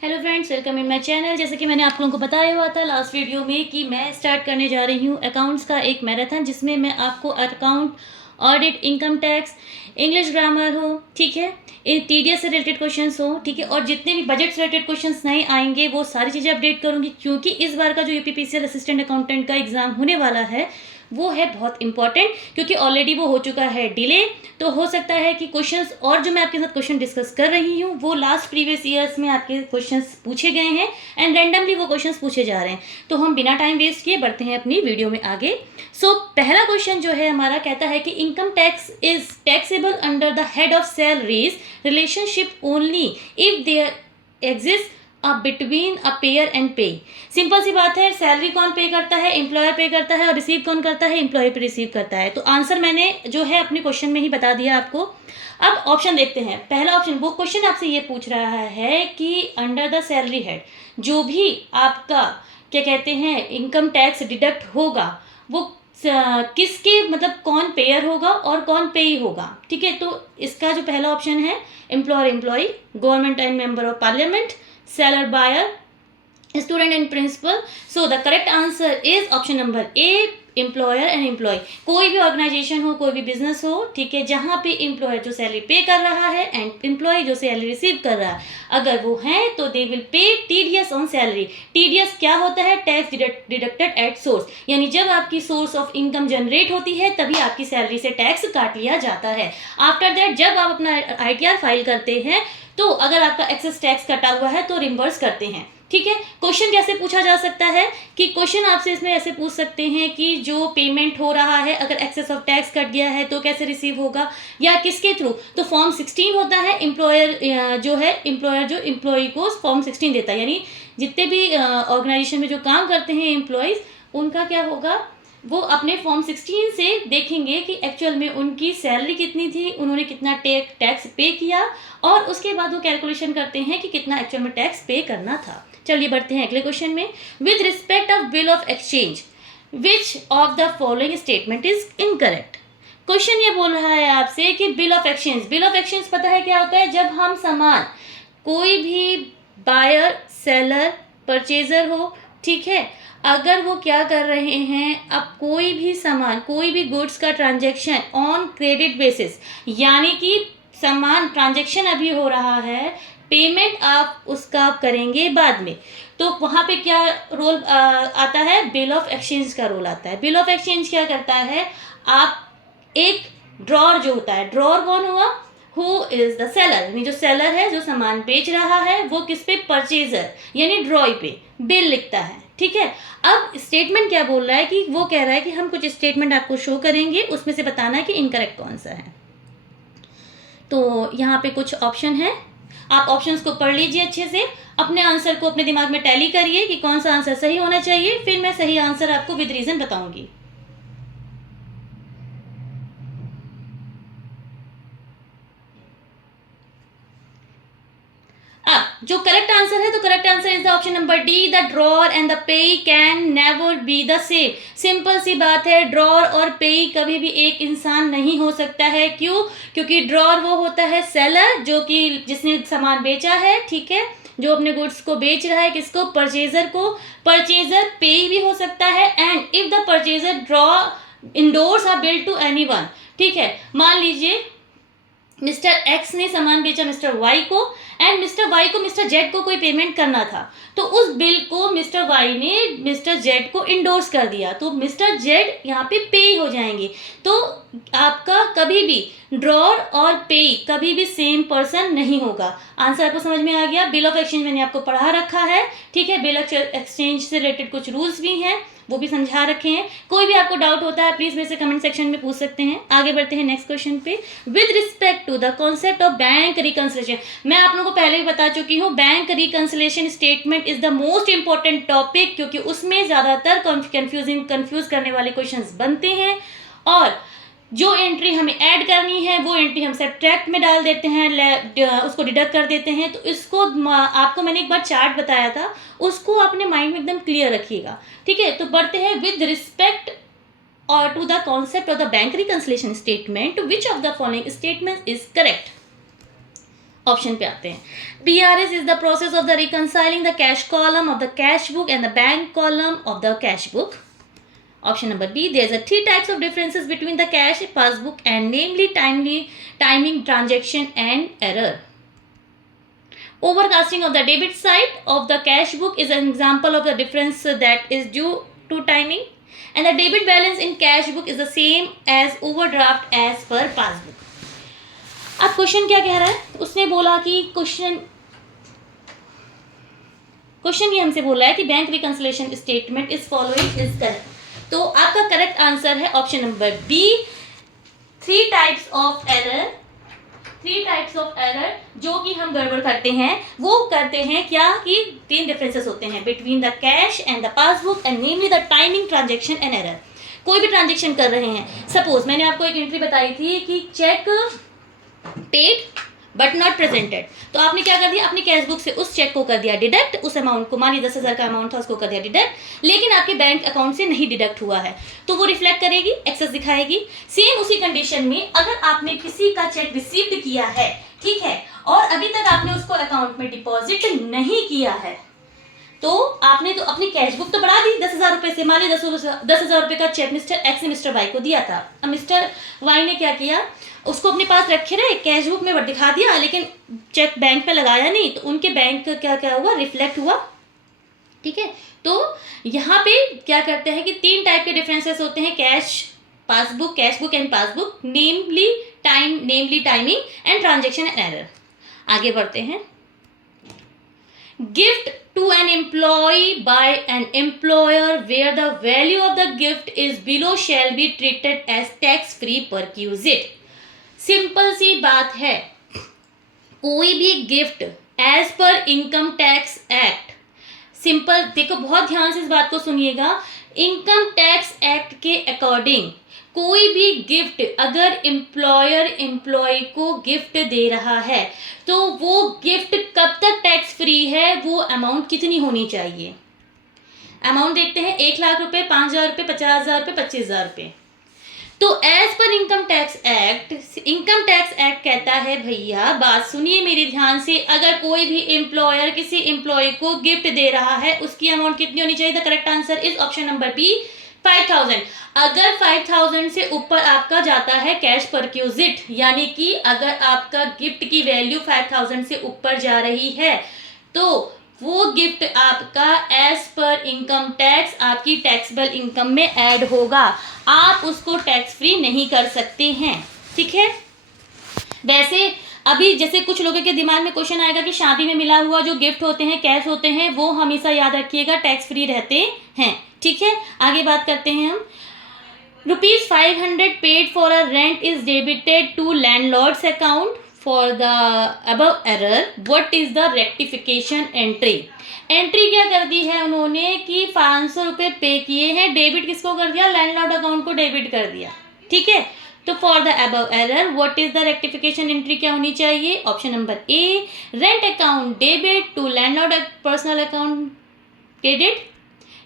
Hello friends, welcome in my channel. जैसे कि मैंने आप लोगों को बताया हुआ था लास्ट वीडियो में कि मैं स्टार्ट करने जा रही हूँ अकाउंट्स का एक मैराथन, जिसमें मैं आपको account, audit, income tax, English grammar हो, ठीक है, टीडीएस से रिलेटेड क्वेश्चंस हो, ठीक है, और जितने भी बजट से रिलेटेड क्वेश्चंस नए आएंगे वो सारी चीज़ें अपडेट करूँगी, क्योंकि इस बार का जो यूपीपीसीएल असिस्टेंट अकाउंटेंट का एग्ज़ाम होने वाला है वो है बहुत इंपॉर्टेंट, क्योंकि ऑलरेडी वो हो चुका है डिले। तो हो सकता है कि क्वेश्चंस, और जो मैं आपके साथ क्वेश्चन डिस्कस कर रही हूँ वो लास्ट प्रीवियस ईयर्स में आपके क्वेश्चंस पूछे गए हैं एंड रैंडमली वो क्वेश्चंस पूछे जा रहे हैं। तो हम बिना टाइम वेस्ट किए बढ़ते हैं अपनी वीडियो में आगे। पहला क्वेश्चन जो है हमारा कहता है कि income tax is taxable under the head of salaries relationship only if there exist between a payer and pay. Simple सी बात है, सैलरी कौन पे करता है? एम्प्लॉयर पे करता है, और रिसीव कौन करता है? एम्प्लॉय पे रिसीव करता है। तो आंसर मैंने जो है अपने क्वेश्चन में ही बता दिया आपको। अब ऑप्शन देखते हैं। पहला ऑप्शन, वो क्वेश्चन आपसे ये पूछ रहा है कि अंडर द सैलरी हेड जो भी आपका क्या कहते हैं इनकम टैक्स डिडक्ट होगा वो किसके, मतलब कौन पेयर होगा और कौन पेई होगा, ठीक है। तो इसका जो पहला ऑप्शन है, employer employee, government and member of parliament, seller buyer, student and principal. So the correct answer is option number A, employer and employee. कोई भी ऑर्गेनाइजेशन हो, कोई भी बिजनेस हो, ठीक है, जहाँ पे एम्प्लॉयर जो सैलरी पे कर रहा है एंड एम्प्लॉय जो सैलरी रिसीव कर रहा है, अगर वो है तो they will pay TDS on salary. TDS क्या होता है? टैक्स डिडक्टेड एट सोर्स, यानी जब आपकी सोर्स ऑफ इनकम जनरेट होती है तभी आपकी सैलरी से टैक्स काट लिया जाता है। आफ्टर दैट जब आप अपना आईटीआर फाइल करते हैं तो अगर आपका एक्सेस टैक्स कटा हुआ है तो रिम्बर्स करते हैं, ठीक है। क्वेश्चन कैसे पूछा जा सकता है कि क्वेश्चन आपसे इसमें ऐसे पूछ सकते हैं कि जो पेमेंट हो रहा है अगर एक्सेस ऑफ टैक्स कट गया है तो कैसे रिसीव होगा या किसके थ्रू। तो फॉर्म 16 होता है, एम्प्लॉयर जो है, एम्प्लॉयर जो एम्प्लॉय को फॉर्म 16 देता है, यानी जितने भी ऑर्गेनाइजेशन में जो काम करते हैं एम्प्लॉयज़, उनका क्या होगा, वो अपने फॉर्म 16 से देखेंगे कि एक्चुअल में उनकी सैलरी कितनी थी, उन्होंने कितना टैक्स पे किया, और उसके बाद वो कैलकुलेशन करते हैं कि कितना एक्चुअल में टैक्स पे करना था। चलिए बढ़ते हैं अगले क्वेश्चन में। With respect of bill of exchange which of the following statement is incorrect. Question ये बोल रहा है आपसे कि bill of exchange, bill of exchange पता है क्या होता है? जब हम सामान, कोई भी बायर, सेलर, परचेजर हो, ठीक है, अगर वो क्या कर रहे हैं, अब कोई भी सामान, कोई भी गुड्स का ट्रांजैक्शन ऑन क्रेडिट बेसिस, यानी कि सामान ट्रांजैक्शन अभी हो रहा है, पेमेंट आप उसका करेंगे बाद में, तो वहाँ पे क्या रोल आता है? बिल ऑफ एक्सचेंज का रोल आता है। बिल ऑफ एक्सचेंज क्या करता है? आप एक ड्रॉर जो होता है, ड्रॉर कौन हुआ? हु इज द सेलर, यानी जो सेलर है, जो सामान बेच रहा है, वो किस पे? परचेजर, यानी ड्रॉय पे बिल लिखता है, ठीक है। अब स्टेटमेंट क्या बोल रहा है कि वो कह रहा है कि हम कुछ स्टेटमेंट आपको शो करेंगे, उसमें से बताना है कि इनकरेक्ट कौन सा है। तो यहाँ पे कुछ ऑप्शन है, आप ऑप्शंस को पढ़ लीजिए अच्छे से, अपने आंसर को अपने दिमाग में टैली करिए कि कौन सा आंसर सही होना चाहिए, फिर मैं सही आंसर आपको विद रीजन बताऊंगी। अब जो करेक्ट आंसर है, तो correct answer is the option number D, the drawer and the payee can never be the same. Simple सी बात है, ड्रॉर और पे कभी भी एक इंसान नहीं हो सकता है। क्यों? क्योंकि ड्रॉर वो होता है सेलर, जो कि जिसने सामान बेचा है, ठीक है, जो अपने गुड्स को बेच रहा है, किसको? परचेजर को। परचेजर पे भी हो सकता है, and if the purchaser draw endorse a bill to anyone, ठीक है, मान लीजिए मिस्टर एक्स ने सामान बेचा मिस्टर वाई को, एंड मिस्टर वाई को मिस्टर जेड को कोई पेमेंट करना था, तो उस बिल को मिस्टर वाई ने मिस्टर जेड को इंडोर्स कर दिया, तो मिस्टर जेड यहाँ पे पे हो जाएंगे। तो आपका कभी भी ड्रॉर और पे कभी भी सेम पर्सन नहीं होगा। आंसर आपको समझ में आ गया। बिल ऑफ एक्सचेंज मैंने आपको पढ़ा रखा है, ठीक है, बिल ऑफ एक्सचेंज से रिलेटेड कुछ रूल्स भी हैं, वो भी समझा रखे हैं। कोई भी आपको डाउट होता है प्लीज मेरे से कमेंट सेक्शन में पूछ सकते हैं। आगे बढ़ते हैं नेक्स्ट क्वेश्चन पे। With respect to the concept of bank reconciliation, मैं आप लोगों को पहले भी बता चुकी हूँ, bank reconciliation statement is the most important topic, क्योंकि उसमें ज्यादातर कंफ्यूज करने वाले क्वेश्चंस बनते हैं, और जो एंट्री हमें ऐड करनी है वो एंट्री हम सब्ट्रैक्ट में डाल देते हैं, उसको डिडक्ट कर देते हैं। तो इसको आपको मैंने एक बार चार्ट बताया था, उसको अपने माइंड में एकदम क्लियर रखिएगा, ठीक है। तो बढ़ते हैं, विद रिस्पेक्ट और to the concept of the bank reconciliation statement, which of the following statement is correct. Option पे आते हैं. BRS is the process of the reconciling the cash column of the cash book and the bank column of the cash book. Option number B, there are three types of differences between the cash passbook and namely timing, transaction and error. Overcasting of the debit side of the cash book is an example of the difference that is due to timing, and the debit balance in cash book is the same as overdraft as per passbook. अब question क्या कह रहा है, उसने बोला कि question ये हमसे बोल रहा है कि bank reconciliation statement is following is correct. तो आपका करेक्ट आंसर है option number B, three types of error जो कि हम गड़बड़ करते हैं. वो करते हैं क्या कि तीन डिफरेंसेस होते हैं between the cash and the passbook and namely the timing, transaction and error. कोई भी ट्रांजैक्शन कर रहे हैं, सपोज मैंने आपको एक एंट्री बताई थी कि cheque paid but not presented, तो आपने क्या कर दिया, अपनी कैश बुक से उस चेक को कर दिया डिडक्ट, उस अमाउंट को, मानिए 10,000 का अमाउंट था उसको कर दिया डिडक्ट, लेकिन आपके बैंक अकाउंट से नहीं डिडक्ट हुआ है, तो वो रिफ्लेक्ट करेगी, एक्सेस दिखाएगी. सेम उसी कंडीशन में अगर आपने किसी का चेक रिसीव्ड किया है, ठीक है, और अभी तक आपने उसको अकाउंट में डिपॉजिट नहीं किया है, तो आपने तो अपनी कैश बुक तो बढ़ा दी 10,000 रुपये से, मान ली 10,000 रुपये का चेक मिस्टर एक्स ने मिस्टर वाई को दिया था. अब मिस्टर वाई ने क्या किया, उसको अपने पास रखे रहे, कैश बुक में दिखा दिया, लेकिन चेक बैंक में लगाया नहीं, तो उनके बैंक का क्या हुआ, रिफ्लेक्ट हुआ. ठीक है, तो यहाँ पे क्या करते हैं कि तीन टाइप के डिफरेंसेस होते हैं, cash passbook, cash book and passbook, namely timing and transaction and error. आगे बढ़ते हैं. Gift to an employee by an employer where the value of the gift is below shall be treated as tax free perquisite. Simple सी बात है, कोई भी gift as per income tax act, simple देखो, बहुत ध्यान से इस बात को सुनिएगा, इनकम टैक्स एक्ट के अकॉर्डिंग कोई भी गिफ्ट अगर एम्प्लॉयर एम्प्लॉय को गिफ्ट दे रहा है तो वो गिफ्ट कब तक टैक्स फ्री है, वो अमाउंट कितनी होनी चाहिए. अमाउंट देखते हैं, 1,00,000 रुपये, 5,000 रुपये, 50,000 रुपये, 25,000 रुपये. तो as per income tax act कहता है, भैया बात सुनिए मेरे ध्यान से, अगर कोई भी एम्प्लॉयर किसी एम्प्लॉय को गिफ्ट दे रहा है उसकी अमाउंट कितनी होनी चाहिए. The correct answer is option number B, 5,000. अगर 5,000 से ऊपर आपका जाता है कैश परक्यूजिट, यानी कि अगर आपका गिफ्ट की वैल्यू 5,000 से ऊपर जा रही है तो वो गिफ्ट आपका एज पर इनकम टैक्स आपकी टैक्सेबल इनकम में ऐड होगा, आप उसको टैक्स फ्री नहीं कर सकते हैं. ठीक है, वैसे अभी जैसे कुछ लोगों के दिमाग में क्वेश्चन आएगा कि शादी में मिला हुआ जो गिफ्ट होते हैं, कैश होते हैं, वो हमेशा याद रखिएगा टैक्स फ्री रहते हैं. ठीक है, आगे बात करते हैं हम. ₹500 paid for a rent is debited to landlord's account for the above error, what is the rectification entry. Entry क्या कर दी है उन्होंने कि 500 रुपये पे किए हैं, डेबिट किसको कर दिया, लैंडलॉर्ड अकाउंट को डेबिट कर दिया. ठीक है, तो for the above error what is the rectification entry क्या होनी चाहिए. Option number A, rent account debit to landlord personal account credit,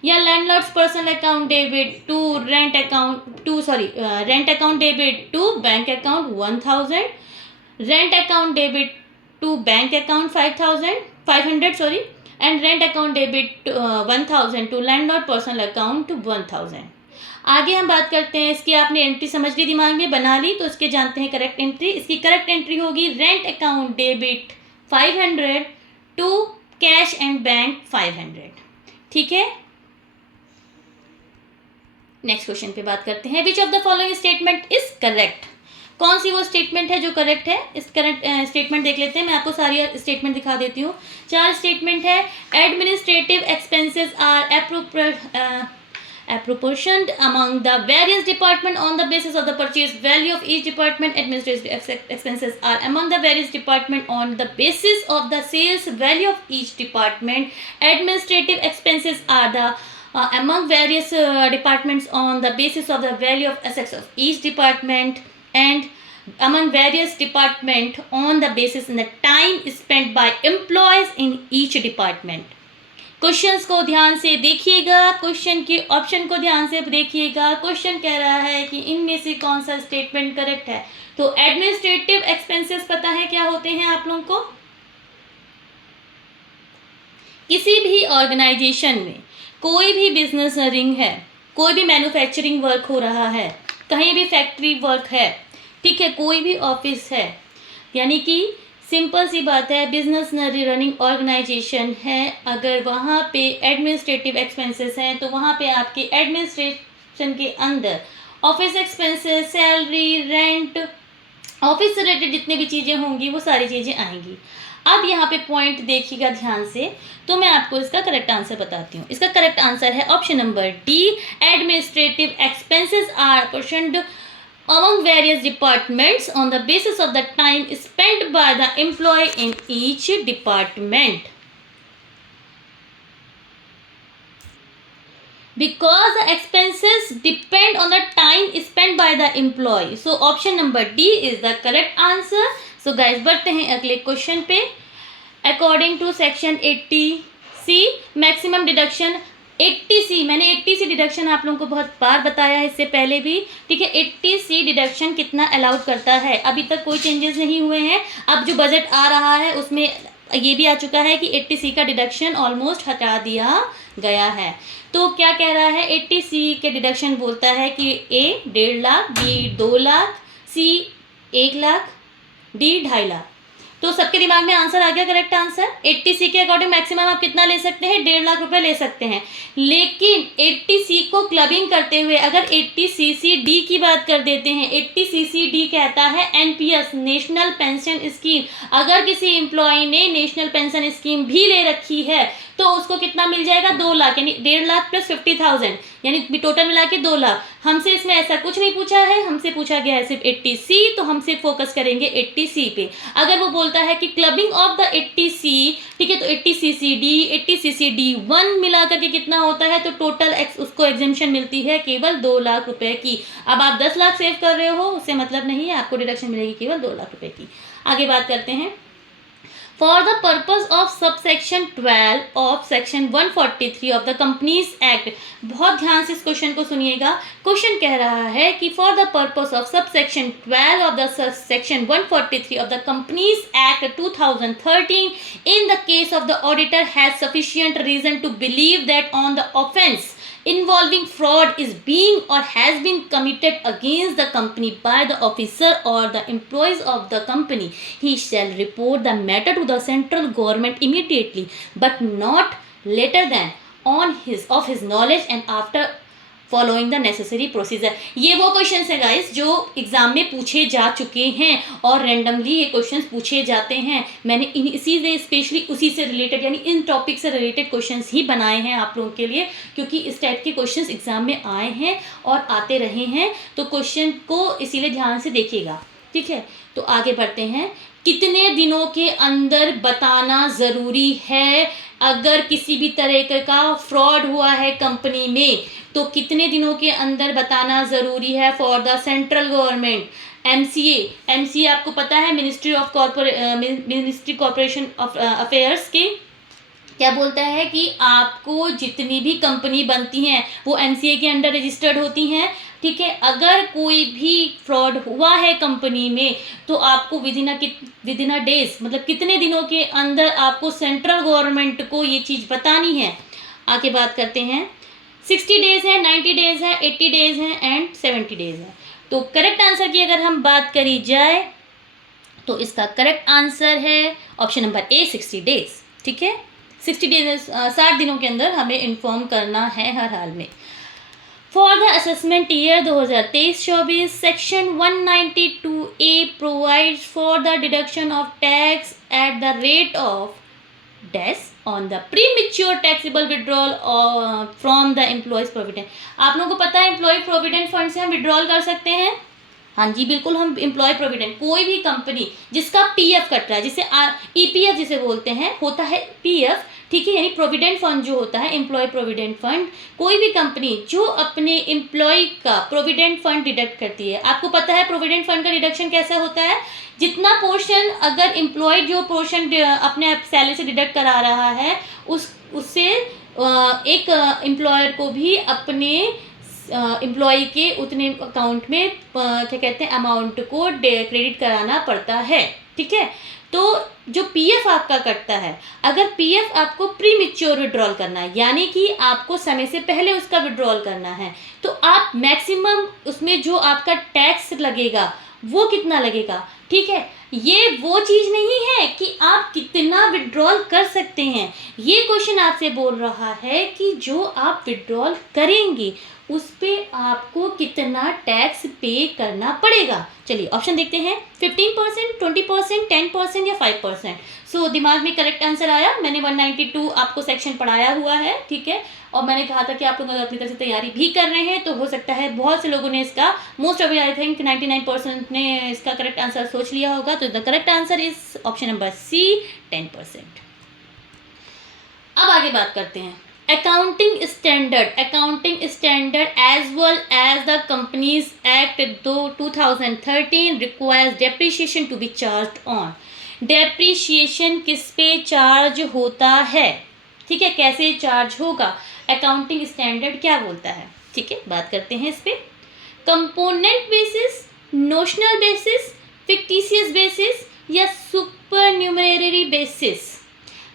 या landlord's personal account debit to rent account debit to bank account 1,000, rent account debit to bank account 500 and rent account debit 1,000 to landlord personal account 1,000. आगे हम बात करते हैं, इसकी आपने entry समझ ली, दिमाग में बना ली, तो इसके जानते हैं करेक्ट एंट्री. इसकी करेक्ट एंट्री होगी rent account debit 500 to cash and bank 500. ठीक है, नेक्स्ट क्वेश्चन पे बात करते हैं. Which of the following statement is correct. कौन सी वो स्टेटमेंट है जो करेक्ट है. इस करेक्ट स्टेटमेंट देख लेते हैं, मैं आपको सारी स्टेटमेंट दिखा देती हूँ. 4 स्टेटमेंट है. Administrative expenses are apportioned among the various department on the basis of the purchase value of each department. Administrative expenses are among the various department on the basis of the sales value of each department. Administrative expenses are the among various departments on the basis of the value of assets of each department, and among various department on the basis in the time spent by employees in each department. Questions को ध्यान से देखिएगा, question के option को ध्यान से देखिएगा। Question कह रहा है कि इनमें से कौन सा स्टेटमेंट करेक्ट है। तो एडमिनिस्ट्रेटिव एक्सपेंसेस पता है क्या होते हैं आप लोगों को? किसी भी ऑर्गेनाइजेशन में कोई भी बिजनेस रनिंग है, कोई भी मैन्युफैक्चरिंग वर्क हो रहा है, कहीं भी फैक्ट्री वर्क है, ठीक है, कोई भी ऑफिस है, यानी कि सिंपल सी बात है, बिजनेस रनिंग ऑर्गेनाइजेशन है, अगर वहाँ पे एडमिनिस्ट्रेटिव एक्सपेंसेस हैं तो वहाँ पे आपके एडमिनिस्ट्रेशन के अंदर office expenses, salary, rent, office से रिलेटेड जितनी भी चीज़ें होंगी वो सारी चीज़ें आएंगी। अब यहाँ पे पॉइंट देखिएगा ध्यान से, तो मैं आपको इसका करेक्ट आंसर बताती हूँ। इसका करेक्ट आंसर है option number D, administrative expenses are apportioned among various departments on the basis of the time spent by the employee in each department. Because the expenses depend on the time spent by the employee. So option number D is the correct answer. So guys, बढ़ते हैं अगले question पे। According to section 80C, maximum deduction 80C, मैंने 80C deduction आप लोगों को बहुत बार बताया है इससे पहले भी, ठीक है। 80C डिडक्शन कितना अलाउड करता है, अभी तक कोई चेंजेस नहीं हुए हैं। अब जो बजट आ रहा है उसमें ये भी आ चुका है कि 80C का डिडक्शन ऑलमोस्ट हटा दिया गया है। तो क्या कह रहा है, 80C के डिडक्शन बोलता है कि ए 1.5 लाख, बी 2 लाख, सी 1 लाख, डी 2.5 लाख। तो सबके दिमाग में आंसर आ गया, करेक्ट आंसर। 80C के अकॉर्डिंग मैक्सिमम आप कितना ले सकते हैं, 1.5 लाख रुपए ले सकते हैं। लेकिन 80C को क्लबिंग करते हुए अगर 80CCD की बात कर देते हैं, 80CCD कहता है NPS, नेशनल पेंशन स्कीम। अगर किसी एम्प्लॉय ने नेशनल पेंशन स्कीम भी ले रखी है तो उसको कितना मिल जाएगा, 2 लाख, यानी 1.5 लाख प्लस 50,000, यानी टोटल मिला के 2 लाख। हमसे इसमें ऐसा कुछ नहीं पूछा है, हमसे पूछा गया है सिर्फ 80C, तो हम सिर्फ फोकस करेंगे 80C पे। अगर वो बोलता है कि क्लबिंग ऑफ द 80C, ठीक है, तो 80CCD, 80CCD1 मिला करके कितना होता है, तो टोटल उसको एग्जेम्पशन मिलती है केवल 2 लाख रुपए की। अब आप 10 लाख सेव कर रहे हो, उससे मतलब नहीं है, आपको डिडक्शन मिलेगी केवल 2 लाख रुपए की। आगे बात करते हैं। For the purpose of subsection 12 of section 143 of the Companies Act, बहुत ध्यान से इस क्वेश्चन को सुनिएगा। क्वेश्चन कह रहा है कि for the purpose of subsection 12 of the section 143 of the Companies Act 2013, in the case of the auditor has sufficient reason to believe that on the offence involving fraud is being or has been committed against the company by the officer or the employees of the company, he shall report the matter to the central government immediately, but not later than on his knowledge and after following the necessary procedure. ये वो question है guys जो exam में पूछे जा चुके हैं और रैंडमली ये क्वेश्चंस पूछे जाते हैं। मैंने इसीलिए स्पेशली उसी से रिलेटेड, यानी इन टॉपिक से रिलेटेड क्वेश्चंस ही बनाए हैं आप लोगों के लिए, क्योंकि इस टाइप के क्वेश्चंस एग्जाम में आए हैं और आते रहे हैं। तो क्वेश्चन को इसीलिए ध्यान से देखिएगा, ठीक है। तो आगे बढ़ते हैं। कितने दिनों के अंदर बताना ज़रूरी है, अगर किसी भी तरह का फ्रॉड हुआ है कंपनी में तो कितने दिनों के अंदर बताना ज़रूरी है for the central government. MCA आपको पता है, मिनिस्ट्री कॉर्पोरेशन अफेयर्स के क्या बोलता है कि आपको जितनी भी कंपनी बनती हैं वो एमसीए के अंडर रजिस्टर्ड होती हैं, ठीक है। अगर कोई भी फ्रॉड हुआ है कंपनी में तो आपको विद इन अ डेज, मतलब कितने दिनों के अंदर आपको सेंट्रल गवर्नमेंट को ये चीज़ बतानी है। आगे बात करते हैं। 60 डेज है, 90 डेज है, 80 डेज है एंड 70 डेज है। तो करेक्ट आंसर की अगर हम बात करी जाए तो इसका करेक्ट आंसर है ऑप्शन नंबर ए, 60 डेज, ठीक है। 60 डेज 60 दिनों के अंदर हमें इन्फॉर्म करना है हर हाल में। For the assessment year 2023-24 section 192A provides for the deduction of tax at the rate of dash on the premature taxable withdrawal from the employees provident. आप लोगों को पता है एम्प्लॉय प्रोविडेंट फंड से हम विड्रॉल कर सकते हैं। हाँ जी बिल्कुल, हम एम्प्लॉय प्रोविडेंट, कोई भी कंपनी जिसका पीएफ कट रहा है, जिसे ईपीएफ जिसे बोलते हैं, होता है पीएफ, ठीक है। यानी प्रोविडेंट फंड जो होता है, एम्प्लॉय प्रोविडेंट फंड, कोई भी कंपनी जो अपने एम्प्लॉय का प्रोविडेंट फंड डिडक्ट करती है, आपको पता है प्रोविडेंट फंड का डिडक्शन कैसा होता है, जितना पोर्शन अगर एम्प्लॉय जो पोर्शन अपने सैलरी से डिडक्ट करा रहा है उससे एक एम्प्लॉयर को भी अपने एम्प्लॉय के उतने अकाउंट में क्या कहते हैं अमाउंट को क्रेडिट कराना पड़ता है, ठीक है। तो जो पीएफ आपका कटता है, अगर पीएफ आपको प्री मैच्योर विड्रॉल करना है, यानी कि आपको समय से पहले उसका विड्रॉल करना है, तो आप मैक्सिमम उसमें जो आपका टैक्स लगेगा वो कितना लगेगा, ठीक है। ये वो चीज़ नहीं है कि आप कितना विड्रॉल कर सकते हैं, ये क्वेश्चन आपसे बोल रहा है कि जो आप विड्रॉल करेंगे उस पे आपको कितना टैक्स पे करना पड़ेगा। चलिए ऑप्शन देखते हैं, 15%, 20%, 10% या 5%। सो दिमाग में करेक्ट आंसर आया। मैंने 192 आपको सेक्शन पढ़ाया हुआ है, ठीक है। और मैंने कहा था कि आप लोग अगर अपनी तरफ से तैयारी भी कर रहे हैं तो हो सकता है बहुत से लोगों ने इसका, मोस्ट ऑफ आई थिंक 99% ने इसका करेक्ट आंसर सोच लिया होगा। तो the correct answer is option number C, 10%। अब आगे बात करते हैं accounting standard as well as the Companies Act 2013 requires depreciation to be charged on। depreciation किस पे चार्ज होता है, ठीक है, कैसे चार्ज होगा, अकाउंटिंग स्टैंडर्ड क्या बोलता है, ठीक है। बात करते हैं इस पे, component basis, notional basis, fictitious basis या supernumerary basis.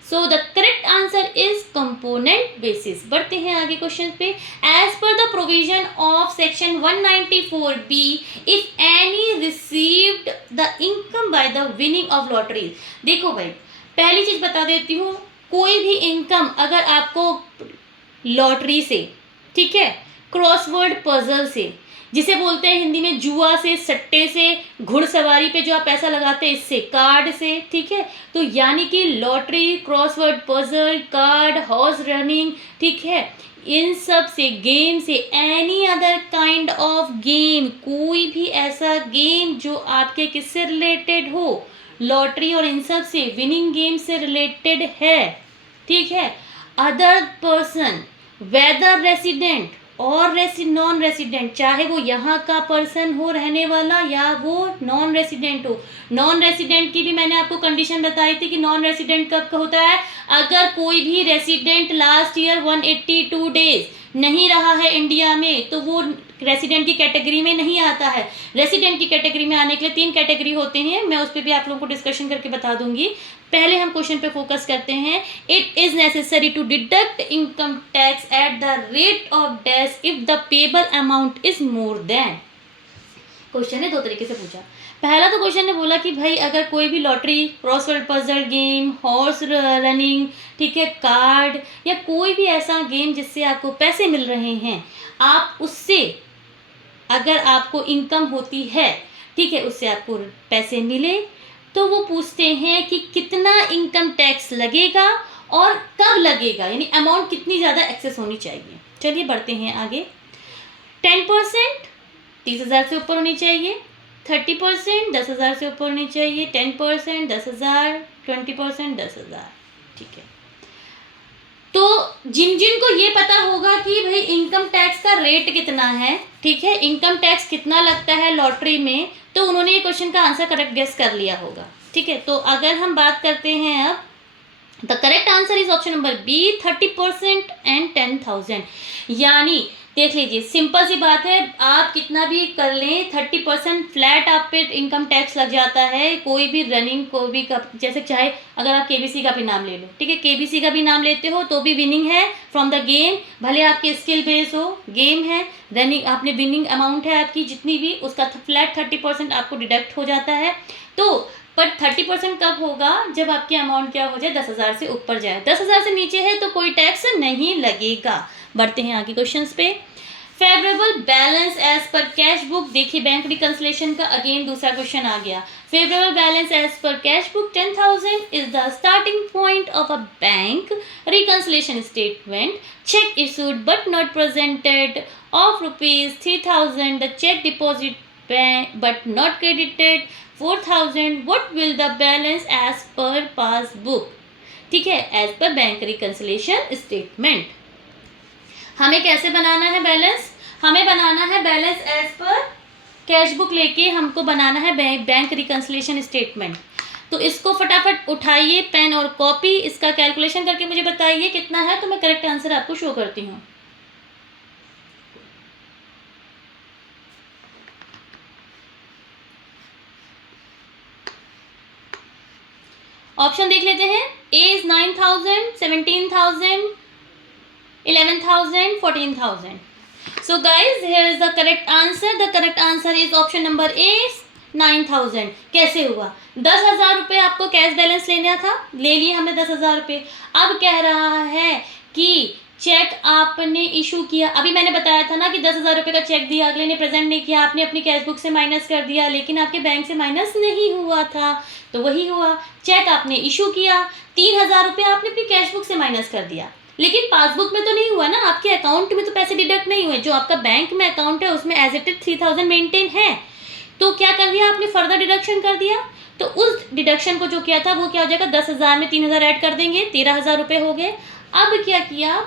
So the correct answer is component basis. बढ़ते हैं आगे क्वेश्चन पे। As per the provision of section 194B, if any received the income by the winning of lotteries. देखो भाई, पहली चीज बता देती हूँ, कोई भी इनकम अगर आपको लॉटरी से, ठीक है, क्रॉसवर्ड पजल से, जिसे बोलते हैं हिंदी में जुआ से, सट्टे से, घुड़सवारी पे जो आप पैसा लगाते हैं इससे, कार्ड से, ठीक है। तो यानी कि lottery, crossword puzzle, card, horse running, ठीक है, इन सब से, गेम से, any other kind of game, कोई भी ऐसा गेम जो आपके किससे रिलेटेड हो, लॉटरी और इन सब से, विनिंग गेम से रिलेटेड है, ठीक है। अदर पर्सन वेदर रेसिडेंट और नॉन रेसिडेंट, चाहे वो यहाँ का पर्सन हो रहने वाला या वो नॉन रेसिडेंट हो। नॉन रेसिडेंट की भी मैंने आपको कंडीशन बताई थी कि नॉन रेसिडेंट कब होता है, अगर कोई भी रेसिडेंट लास्ट ईयर 182 डेज नहीं रहा है इंडिया में तो वो रेसिडेंट की कैटेगरी में नहीं आता है। रेसिडेंट की कैटेगरी में आने के लिए 3 कैटेगरी होते हैं, मैं उस पर भी आप लोगों को डिस्कशन करके बता दूंगी। पहले हम क्वेश्चन पे फोकस करते हैं। It is necessary to deduct income tax at the rate of death if the payable amount is more than. Question ने 2 तरीके से पूछा। पहला तो क्वेश्चन ने बोला कि भाई अगर कोई भी lottery, crossword puzzle game, horse running, ठीक है, कार्ड या कोई भी ऐसा गेम जिससे आपको पैसे मिल रहे हैं, आप उससे अगर आपको इनकम होती है, ठीक है, उससे आपको पैसे मिले, तो वो पूछते हैं कि कितना इनकम टैक्स लगेगा और कब लगेगा, यानी अमाउंट कितनी ज़्यादा एक्सेस होनी चाहिए। चलिए बढ़ते हैं आगे। 10% 30,000 से ऊपर होनी चाहिए, 30% 10,000 से ऊपर होनी चाहिए, 10% 10,000, 20% 10,000, ठीक है। तो जिन जिन को ये पता होगा कि भाई इनकम टैक्स का रेट कितना है, ठीक है, इनकम टैक्स कितना लगता है लॉटरी में, तो उन्होंने ये क्वेश्चन का आंसर करेक्ट गेस कर लिया होगा, ठीक है। तो अगर हम बात करते हैं अब, the correct answer is option number B, 30% and 10,000। यानी देख लीजिए, सिंपल सी बात है, आप कितना भी कर लें 30% फ्लैट आप पे इनकम टैक्स लग जाता है। कोई भी रनिंग, कोई भी जैसे चाहे अगर आप केबीसी का भी नाम ले लो, ठीक है, केबीसी का भी नाम लेते हो तो भी विनिंग है फ्रॉम द गेम, भले आपके स्किल बेस हो, गेम है, रनिंग, आपने विनिंग अमाउंट है आपकी जितनी भी, उसका फ्लैट 30% आपको डिडक्ट हो जाता है। तो पर 30% कब होगा, जब आपकी अमाउंट क्या हो जाए, 10,000 से ऊपर जाए। 10,000 से नीचे है तो कोई टैक्स नहीं लगेगा। बढ़ते हैं आगे क्वेश्चंस पे। Favourable balance as per cash book, देखिए बैंक रिकंसिलेशन का अगेन दूसरा क्वेश्चन आ गया। Favourable balance as per cash book 10,000 is the starting point of a bank reconciliation statement. Cheque issued but not presented of ₹3,000, the cheque deposit but not credited 4,000, what will the balance as per passbook? ठीक है, as per bank reconciliation statement. हमें कैसे बनाना है balance? हमें बनाना है balance as per cash book लेके हमको बनाना है बैंक रिकंसिलिएशन स्टेटमेंट। तो इसको फटाफट उठाइए पेन और कॉपी, इसका कैलकुलेशन करके मुझे बताइए कितना है, तो मैं करेक्ट आंसर आपको शो करती हूँ। ऑप्शन देख लेते हैं। ए is 9,000, 17,000, 11,000, 14,000. So guys, here is the correct answer. The correct answer is option number A, 9,000. कैसे हुआ? 10,000 रुपये आपको कैश बैलेंस लेना था, ले लिए हमने 10,000 रुपये। अब कह रहा है कि चेक आपने इशू किया, अभी मैंने बताया था ना कि 10,000 रुपये का चेक दिया, अगले ने प्रेजेंट नहीं किया, आपने अपनी कैश बुक से माइनस कर दिया, लेकिन आपके बैंक से माइनस नहीं हुआ था। तो वही हुआ, चेक आपने इशू किया, 3,000 रुपये आपने अपनी कैश बुक से माइनस कर दिया, लेकिन पासबुक में तो नहीं हुआ ना, आपके अकाउंट में तो पैसे डिडक्ट नहीं हुए। जो आपका बैंक में अकाउंट है उसमें एज इट इज 3,000 मेंटेन है। तो क्या कर दिया आपने, फर्दर डिडक्शन कर दिया। तो उस डिडक्शन को जो किया था वो क्या हो जाएगा, 10,000 में 3,000 ऐड कर देंगे, 13,000 रुपये हो गए। अब क्या किया,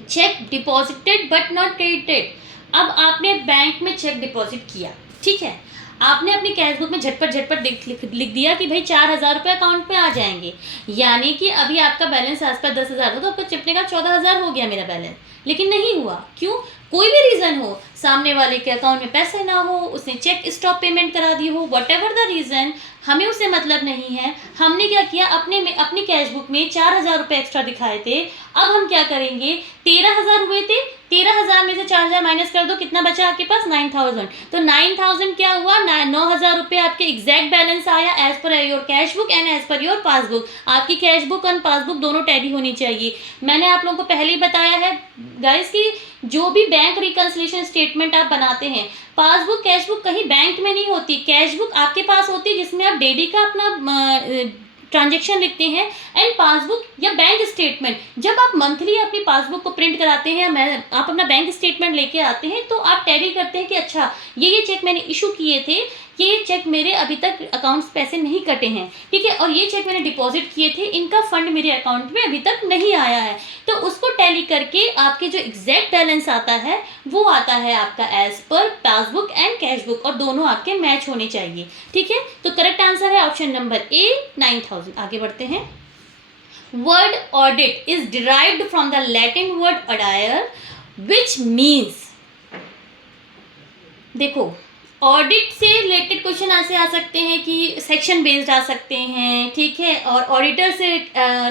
check deposited but not credited. अब आपने बैंक में चेक डिपॉजिट किया, ठीक है, आपने अपनी कैश बुक में झटपट लिख दिया कि भाई 4,000 रुपये अकाउंट में आ जाएंगे, यानी कि अभी आपका बैलेंस आस पास 10,000 था, तो आपका चिपने का 14,000 हो गया मेरा बैलेंस। लेकिन नहीं हुआ, क्यों? कोई भी रीज़न हो, सामने वाले के अकाउंट में पैसे ना हो, उसने चेक स्टॉप पेमेंट करा दी हो, वट एवर द रीज़न, हमें उससे मतलब नहीं है। हमने क्या किया, अपनी कैश बुक में 4,000 रुपये एक्स्ट्रा दिखाए थे। अब हम क्या करेंगे, 13,000 हुए थे, 13,000 में से 4,000 माइनस कर दो, कितना बचा आपके पास, 9,000। तो 9,000 क्या हुआ, 9,000 रुपये आपके एग्जैक्ट बैलेंस आया as per your cash book and as per your passbook. आपकी कैश बुक और पासबुक दोनों टैली होनी चाहिए। मैंने आप लोगों को पहले ही बताया है गाइस कि जो भी बैंक रिकंसिलिएशन स्टेटमेंट आप बनाते हैं, पासबुक कैश बुक कहीं बैंक में नहीं होती, कैश बुक आपके पास होती है जिसमें आप डेली का अपना ट्रांजेक्शन लिखते हैं, एंड पासबुक या बैंक स्टेटमेंट जब आप मंथली अपनी पासबुक को प्रिंट कराते हैं, आप अपना बैंक स्टेटमेंट लेके आते हैं, तो आप टैली करते हैं कि अच्छा ये चेक मैंने इशू किए थे, ये चेक मेरे अभी तक अकाउंट्स पैसे नहीं कटे हैं, ठीक है, और ये चेक मैंने डिपॉजिट किए थे, इनका फंड मेरे अकाउंट में अभी तक नहीं आया है। तो उसको टैली करके आपके जो एग्जैक्ट बैलेंस आता है वो आता है आपका as per passbook and cash book, और दोनों आपके मैच होने चाहिए, ठीक है। तो करेक्ट आंसर है ऑप्शन नंबर ए, 9,000। आगे बढ़ते हैं। Word audit is derived from the Latin word Adair which means, देखो ऑडिट से रिलेटेड क्वेश्चन ऐसे आ सकते हैं कि सेक्शन बेस्ड आ सकते हैं, ठीक है, और ऑडिटर से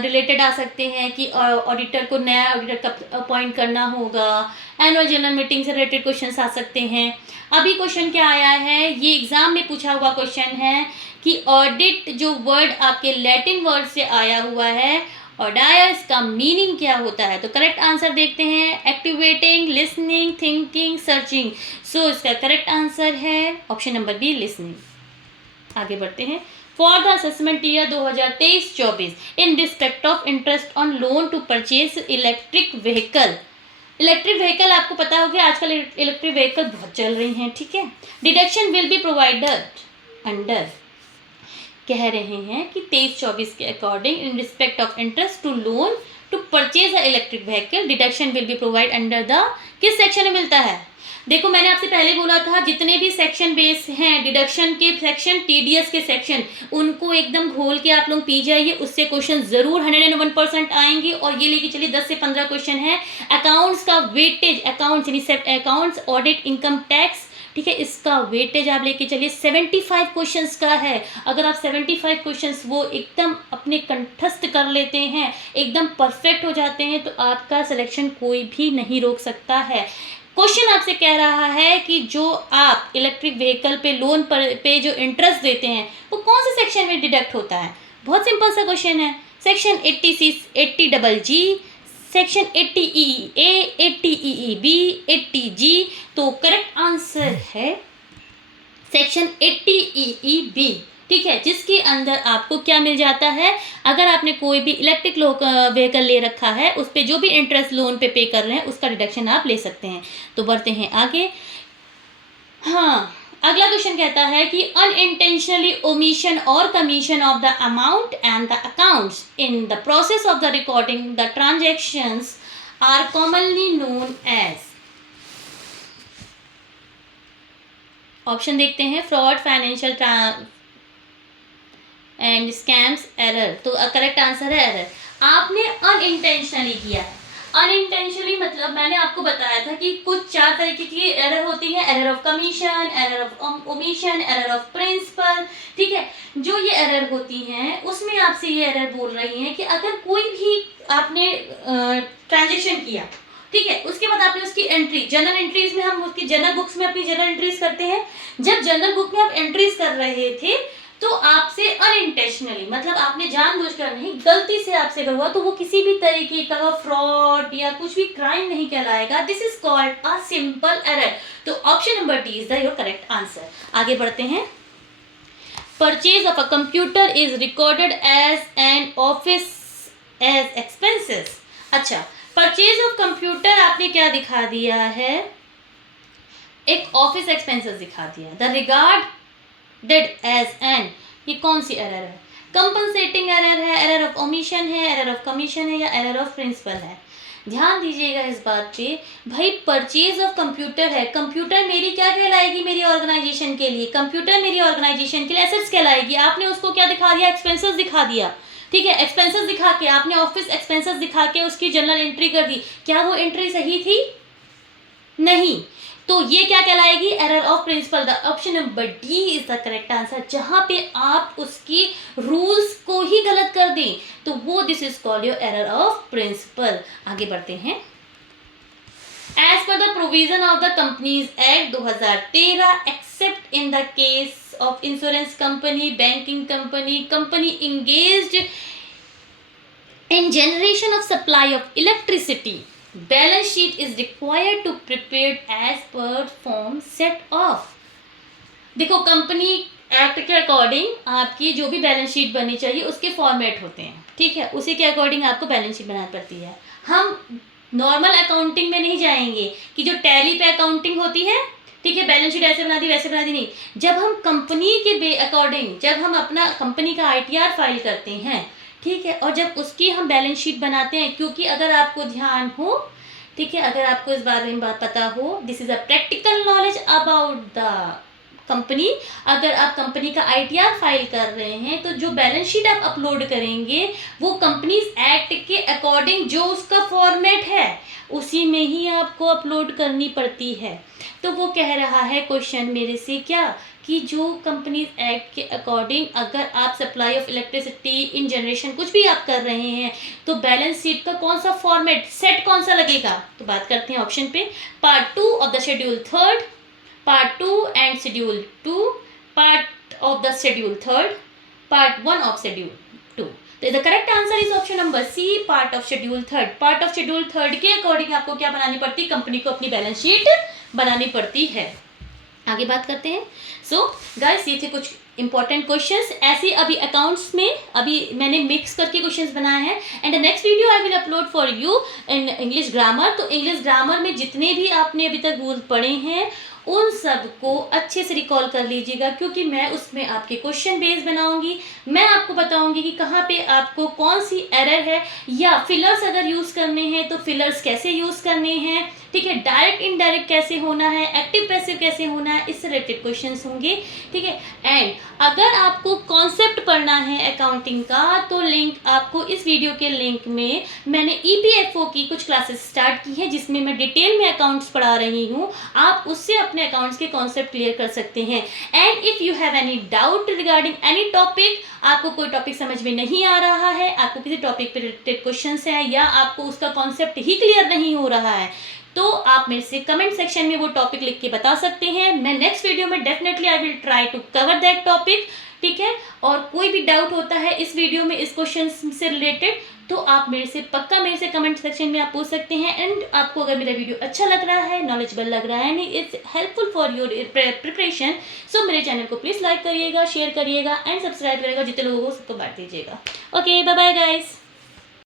रिलेटेड आ सकते हैं कि ऑडिटर को नया ऑडिटर कब अपॉइंट करना होगा, एनुअल जनरल मीटिंग से रिलेटेड क्वेश्चन आ सकते हैं। अभी क्वेश्चन क्या आया है, ये एग्जाम में पूछा हुआ क्वेश्चन है कि ऑडिट जो वर्ड आपके लैटिन वर्ड से आया हुआ है, ऑडायर्स का मीनिंग क्या होता है। तो करेक्ट आंसर देखते हैं, activating, listening, thinking, searching. So इसका करेक्ट आंसर है ऑप्शन नंबर बी, लिसनिंग। आगे बढ़ते हैं। For the assessment year 2023-24 in respect of interest on loan to purchase electric vehicle. Electric vehicle आपको पता होगा आजकल इलेक्ट्रिक व्हीकल बहुत चल रही हैं, ठीक है। Deduction will be provided under, कह रहे हैं कि 23-24 के according in respect of interest to loan to purchase a electric vehicle, deduction will be provide under the, किस सेक्शन में मिलता है। देखो मैंने आपसे पहले बोला था जितने भी सेक्शन बेस हैं डिडक्शन के सेक्शन, टीडीएस के सेक्शन, उनको एकदम घोल के आप लोग पी जाइए, उससे क्वेश्चन जरूर 101% आएंगे। और ये लेके चलिए 10 से 15 क्वेश्चन है अकाउंट्स का वेटेज, अकाउंट्स यानी अकाउंट्स, ऑडिट, इनकम टैक्स, ठीक है, इसका वेटेज आप लेके चलिए 75 क्वेश्चंस का है। अगर आप 75 क्वेश्चंस वो एकदम अपने कंठस्थ कर लेते हैं, एकदम परफेक्ट हो जाते हैं, तो आपका सिलेक्शन कोई भी नहीं रोक सकता है। क्वेश्चन आपसे कह रहा है कि जो आप इलेक्ट्रिक व्हीकल पे लोन पे जो इंटरेस्ट देते हैं वो कौन से सेक्शन में डिडक्ट होता है। बहुत सिंपल सा क्वेश्चन है, section 80C 80GG, section 80EE-A, 80EE-B, 80G। तो करेक्ट आंसर है सेक्शन 80EE-B, ठीक है, जिसके अंदर आपको क्या मिल जाता है, अगर आपने कोई भी इलेक्ट्रिक व्हीकल ले रखा है उस पर जो भी इंटरेस्ट लोन पे कर रहे हैं उसका डिडक्शन आप ले सकते हैं। तो बढ़ते हैं आगे। हाँ, अगला क्वेश्चन कहता है कि अनइंटेंशनली ओमिशन और commission of the amount and the accounts in the process of the recording the transactions are commonly known as. Option देखते हैं, fraud, financial and scams, error. तो करेक्ट आंसर है एरर। आपने unintentionally किया है। Unintentionally मतलब मैंने आपको बताया था कि कुछ 4 तरीके की एरर होती है, error of commission, error of omission, error of principle. ठीक है, जो ये एरर होती हैं उसमें आपसे ये एरर बोल रही हैं कि अगर कोई भी आपने ट्रांजेक्शन किया, ठीक है, उसके बाद आपने उसकी एंट्री, जर्नल एंट्रीज में हम उसकी जर्नल बुक्स में अपनी जर्नल एंट्रीज करते हैं। जब जर्नल बुक में आप एंट्रीज कर रहे थे तो आपसे अनइंटेंशनली मतलब आपने जानबूझकर नहीं, गलती से आपसे हुआ, तो वो किसी भी तरीके का फ्रॉड या कुछ भी क्राइम नहीं कहलाएगा। This is called a simple error. तो option number D is the your correct answer. आगे बढ़ते हैं। Purchase of a computer is recorded as an office as expenses. अच्छा, परचेज ऑफ कंप्यूटर आपने क्या दिखा दिया है, एक ऑफिस एक्सपेंसेस दिखा दिया। द रिगार्डेड एज एन, ये कौन सी एरर है, कंपनसेटिंग एरर है, एरर ऑफ ओमिशन है, एरर ऑफ कमीशन है, या एरर ऑफ प्रिंसिपल है। ध्यान दीजिएगा इस बात पे, भाई परचेज ऑफ कंप्यूटर है, कंप्यूटर मेरी क्या कहलाएगी, मेरी ऑर्गेनाइजेशन के लिए, कंप्यूटर मेरी ऑर्गेनाइजेशन के लिए एसेट्स कहलाएगी। आपने उसको क्या दिखा दिया, एक्सपेंसेस दिखा दिया। ठीक है, एक्सपेंसेस दिखा के आपने ऑफिस एक्सपेंसेस दिखा के उसकी जर्नल एंट्री कर दी। क्या वो एंट्री सही थी? नहीं। तो ये क्या कहलाएगी, error of principle. The option number D is the correct answer. जहां पे आप उसकी रूल्स को ही गलत कर दें तो वो this is called your error of principle. आगे बढ़ते हैं। As per the provision of the companies act 2013 except in the case of insurance company, banking company, company engaged in generation of supply of electricity, balance sheet is required to prepared as per form set off। देखो, company act के according आपकी जो भी balance sheet बननी चाहिए उसके format होते हैं। ठीक है, उसी के अकॉर्डिंग आपको बैलेंस शीट बनानी पड़ती है। हम नॉर्मल अकाउंटिंग में नहीं जाएंगे कि जो टैली पे अकाउंटिंग होती है, ठीक है, बैलेंस शीट ऐसे बना दी वैसे बना दी, नहीं। जब हम कंपनी के अकॉर्डिंग, जब हम अपना कंपनी का आईटीआर फाइल करते हैं, ठीक है, और जब उसकी हम बैलेंस शीट बनाते हैं, क्योंकि अगर आपको ध्यान हो, ठीक है, अगर आपको इस बारे में बात पता हो, this is a practical knowledge about the company. अगर आप कंपनी का आईटीआर फाइल कर रहे हैं तो जो बैलेंस शीट आप अपलोड करेंगे वो कंपनीज एक्ट के अकॉर्डिंग जो उसका फॉर्मेट है उसी में ही आपको अपलोड करनी पड़ती है। तो वो कह रहा है क्वेश्चन मेरे से क्या, कि जो कंपनीज एक्ट के अकॉर्डिंग अगर आप supply of electricity in generation कुछ भी आप कर रहे हैं तो बैलेंस शीट का कौन सा फॉर्मेट, सेट कौन सा लगेगा। तो बात करते हैं ऑप्शन पे, part 2 of the schedule 3rd, part 2 and schedule 2, part of the schedule 3rd, part 1 of schedule 2। तो the correct answer is option number C, part of schedule 3rd। Part of schedule 3rd के according आपको क्या बनानी पड़ती है, company को अपनी balance sheet बनानी पड़ती है। आगे बात करते हैं। सो गाइस, ये थे कुछ इंपॉर्टेंट क्वेश्चंस। ऐसे अभी अकाउंट्स में अभी मैंने मिक्स करके क्वेश्चंस बनाए हैं and the next video I will upload for you in English grammar. तो इंग्लिश ग्रामर में जितने भी आपने अभी तक रूल पढ़े हैं उन सब को अच्छे से रिकॉल कर लीजिएगा, क्योंकि मैं उसमें आपके क्वेश्चन बेस बनाऊंगी। मैं आपको बताऊंगी कि कहाँ पे आपको कौन सी एरर है, या फिलर्स अगर यूज़ करने हैं तो फिलर्स कैसे यूज़ करने हैं, ठीक है, डायरेक्ट इनडायरेक्ट कैसे होना है, एक्टिव पैसिव कैसे होना है, इससे रिलेटेड क्वेश्चंस होंगे। ठीक है, एंड अगर आपको कॉन्सेप्ट पढ़ना है अकाउंटिंग का तो लिंक आपको इस वीडियो के लिंक में मैंने ईपीएफओ की कुछ क्लासेस स्टार्ट की है जिसमें मैं डिटेल में अकाउंट्स पढ़ा रही हूँ। आप उससे अपने अकाउंट्स के कॉन्सेप्ट क्लियर कर सकते हैं। And if you have any doubt regarding any topic, आपको कोई टॉपिक समझ में नहीं आ रहा है, आपको किसी टॉपिक पे रिलेटेड क्वेश्चंस है या आपको उसका कॉन्सेप्ट ही क्लियर नहीं हो रहा है, तो आप मेरे से कमेंट सेक्शन में वो टॉपिक लिख के बता सकते हैं। मैं नेक्स्ट वीडियो में definitely I will try to cover that topic. ठीक है, और कोई भी डाउट होता है इस वीडियो में इस क्वेश्चन से रिलेटेड तो आप मेरे से कमेंट सेक्शन में आप पूछ सकते हैं। एंड आपको अगर मेरा वीडियो अच्छा लग रहा है, नॉलेजेबल लग रहा है, and it's helpful for your preparation, so मेरे चैनल को प्लीज़ लाइक करिएगा, शेयर करिएगा एंड सब्सक्राइब करिएगा। जितने लोगों को सबको बांट दीजिएगा। Okay, bye bye guys.